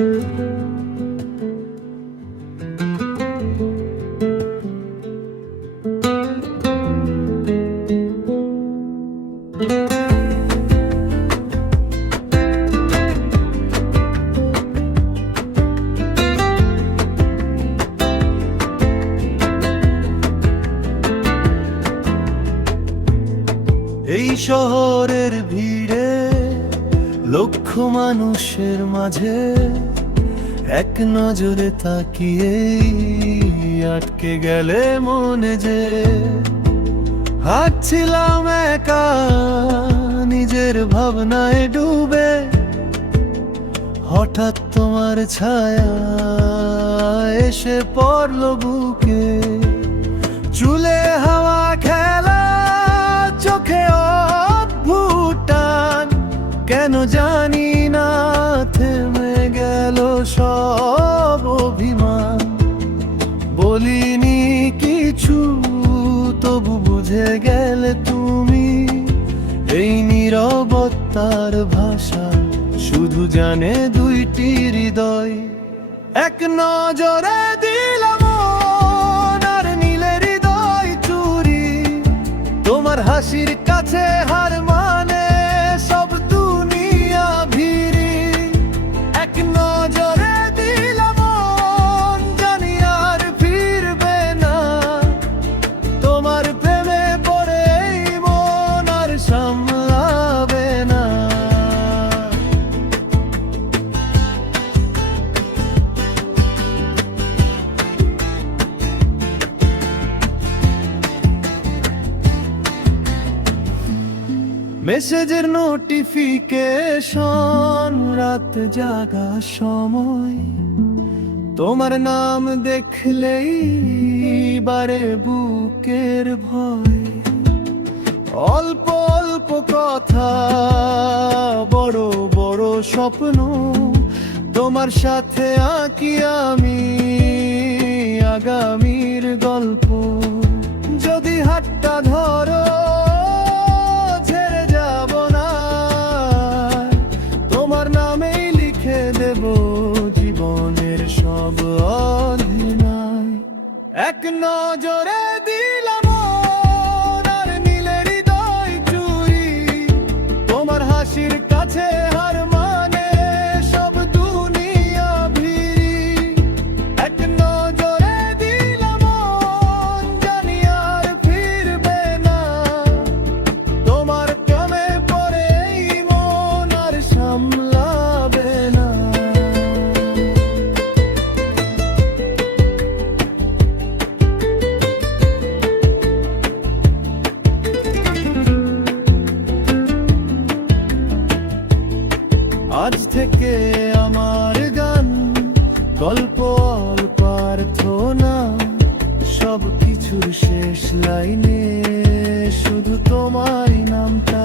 এই শহরের ভিড়ে লক্ষ মানুষের মাঝে এক নজরে তাকিয়ে আটকে গেলে মনে যে হাঁটছিলাম একা নিজের ভাবনায় ডুবে, হঠাৎ তোমার ছায়া এসে পড়ল বুকে। চুলে হাওয়া খেলা, চোখে অদ্ভুত টান, কেন জানি না থেমে গেল সব অভিমান। বলিনি কিছু, তবু বুঝে গেলে তুমি। এই নীরবতার ভাষা শুধু জানে দুইটি হৃদয়। এক নজরে দিলাম আর নীলে হৃদয় চুরি, তোমার হাসির কাছে হার মানে সব দুনিয়া ভিড়ি। এক নজরে দিলাম জানি আর ফিরবে না, তোমার প্রেমে পড়ে এই মন আর সামলাবে না। মেসেজের নোটিফিকেশন, রাত জাগা সময়, তোমার নাম দেখলেই বারে বুকের ভয়। অল্প অল্প কথা, বড় বড় স্বপ্ন, তোমার সাথে আঁকি আমি আগামীর গল্প। যদি হাতটা ধরো ছেড়ে যাব না, তোমার নামেই লিখে দেব জীবনের সব অধ্যায়। এক নজরে দিলাম আর নীলে হৃদয় চুরি, তোমার হাসির কাছে হার মানে সব দুনিয়া ভিড়ি। এক নজরে দিলাম জানি আর ফিরবে না, তোমার প্রেমে পড়ে এই মন আর সামলাবে না। আজ থেকে আমার গান, গল্প অল্প প্রার্থনা, সব কিছুর শেষ লাইনে শুধু তোমারই নামটা।